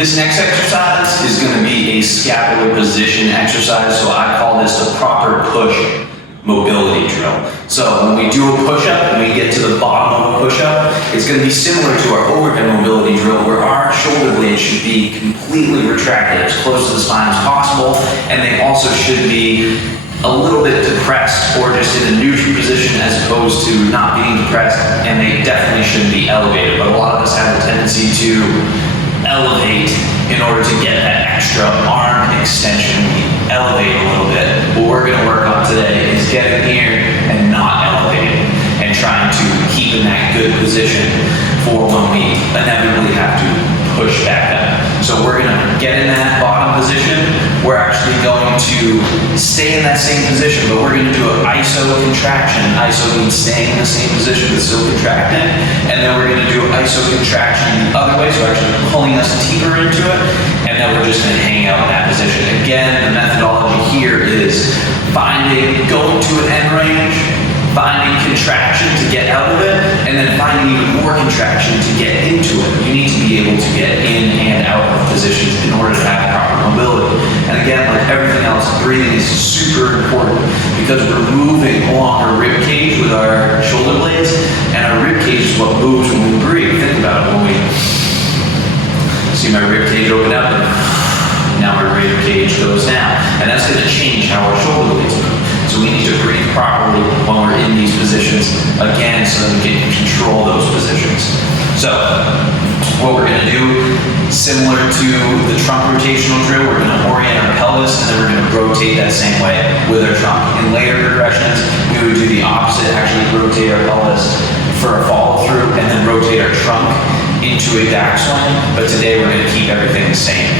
This next exercise is going to be a scapular position exercise, so I call this the proper push mobility drill. So when we do a push-up and we get to the bottom of a push-up, it's going to be similar to our overhead mobility drill where our shoulder blades should be completely retracted as close to the spine as possible, and they also should be a little bit depressed or just in a neutral position as opposed to not being depressed, and they definitely shouldn't be elevated. But a lot of us have a tendency to elevate in order to get that extra arm extension. We elevate a little bit. What we're going to work on today is getting here and not elevating and trying to keep in that good position for when we inevitably have to push back up. So we're going to get in that bottom position. We're actually going to stay in that same position, but we're going to do an iso contraction. Iso means staying in the same position but still contracting. And then we're going to do an iso contraction the other way, so actually pulling us deeper into it. And then we're just going to hang out in that position. Again, the methodology here is going to an end range, finding contraction to get out of it, and then finding even more contraction to get into it. You need to be able to get in and out of positions in order to have proper mobility. And again, like everything else, breathing is super important because we're moving along our rib cage with our shoulder blades, and our rib cage is what moves when we breathe. Think about it. When we see my rib cage open up, and now my rib cage goes down, and that's going to change how our shoulder blades move. So we need to breathe properly when we're in these positions, again, so that we can control those positions. So what we're going to do, similar to the trunk rotational drill, we're going to orient our pelvis, and then we're going to rotate that same way with our trunk. In later progressions, we would do the opposite, actually rotate our pelvis for a follow through, and then rotate our trunk into a back swing. But today we're going to keep everything the same.